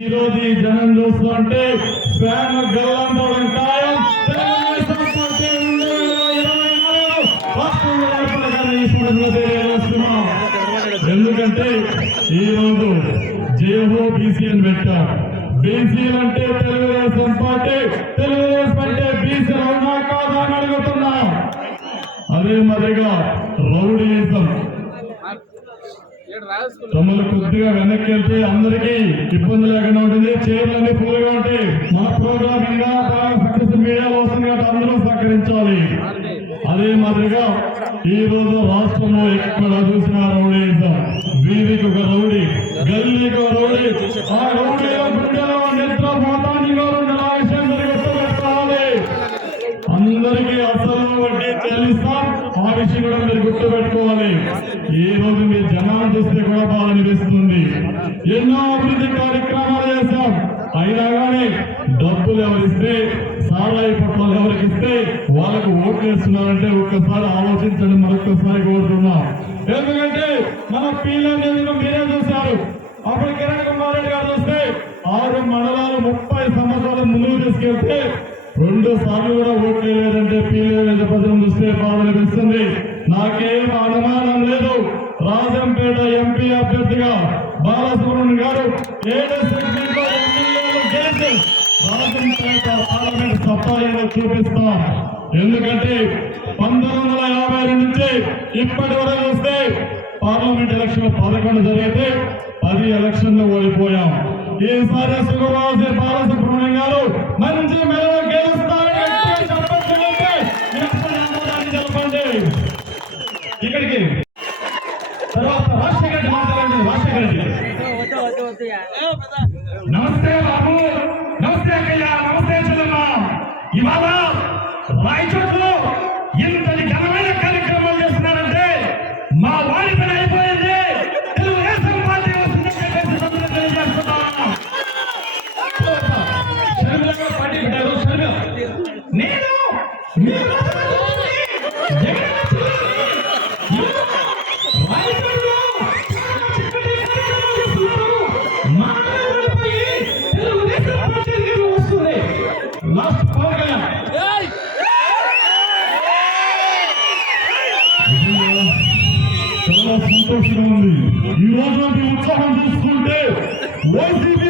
ఈరోజు ఈ జనం చూస్తుంటే ఫ్యాన్ గల్లంతో ఖాయం ఎందుకంటే ఈరోజు జేహో బీసీఎన్ పెట్టారు బీసీలు అంటే తెలుగుదేశం పార్టీ తెలుగుదేశం అంటే బీసీ ఉన్నా కాదా అని అడుగుతున్నా. అదే మరిగా రౌడీయిజం. తమలు కొద్దిగా వెనక్కి వెళ్తే అందరికీ ఇబ్బంది లేకుండా ఉంటుంది. చైర్లన్నీ ఫుల్గా ఉంటాయి. మన ప్రోగ్రామ్ ఇంకా బాగా సక్సెస్ మీడియాలో వస్తుంది కాబట్టి అందరూ సహకరించాలి. అదే మాదిరిగా ఈ రోజు రాష్ట్రంలో ఎక్కడ చూసినా రౌడీయిజం వీధికి ఒక రౌడీ గల్లీకి ఒక రౌడీ ఆ రౌడీలో గుండెలో నిద్ర పోతాన్ని ఆ విషయం మీరు గుర్తుపెట్టుకోవాలి అందరికీ అసలు వడ్డీ చెల్లిస్తాం ఆ విషయం కూడా మీరు గుర్తుపెట్టుకోవాలి. ఈ రోజు మీ జనాన్ని చూస్తే కూడా బాగా అనిపిస్తుంది. ఎన్నో అభివృద్ధి కార్యక్రమాలు చేశాం. అయినా కానీ డబ్బులు ఎవరిస్తే సారాయి పట్టాలు ఎవరికి ఇస్తే వాళ్ళకు ఓట్లు వేస్తున్నారంటే ఒక్కసారి ఆలోచించండి మరొక్కసారి కోరుతున్నాం. ఎందుకంటే మన పీఎం మీరే చూశారు? అప్పుడు కిరణ్ కుమార్ రెడ్డి గారు చూస్తే ఆరు మండలాలు ముప్పై సంవత్సరాల ముందుకు తీసుకెళ్తే రెండు సార్లు కూడా ఓట్లు లేదంటే పీలేని పదం చూస్తే బాధ అనిపిస్తుంది నాకేం అనుమానం లేదు. రాజంపేట ఎంపీ అభ్యర్థిగా బాలసుబ్రహ్మణ్యం గారు ఏడు రాజంపేట పార్లమెంట్ సత్తా ఏదో చూపిస్తాం ఎందుకంటే పంతొమ్మిది వందల యాభై రెండు నుంచి ఇప్పటి వరకు చూస్తే పార్లమెంట్ ఎలక్షన్ పదకొండు జరిగితే పది ఎలక్షన్లు ఓడిపోయాం. ఈసారి సుఖవాసి బాలసుబ్రహ్మణ్యం గారు మంచి మెడలో నమస్తే బాబు నమస్తే అక్కయ్య నమస్తే చెల్లమ్మ ఇవాళ రాయచోట్లో ఇంతటి ఘనమైన కార్యక్రమాలు చేస్తున్నారంటే మా వారి పని అయిపోయింది. తెలుగుదేశం పార్టీ వస్తుందని చెప్పేసి తెలియజేస్తున్నాం. నేను సంతోషంగా ఉంది. ఈ రోజు ఉత్సాహం చూసుకుంటే వైసీపీ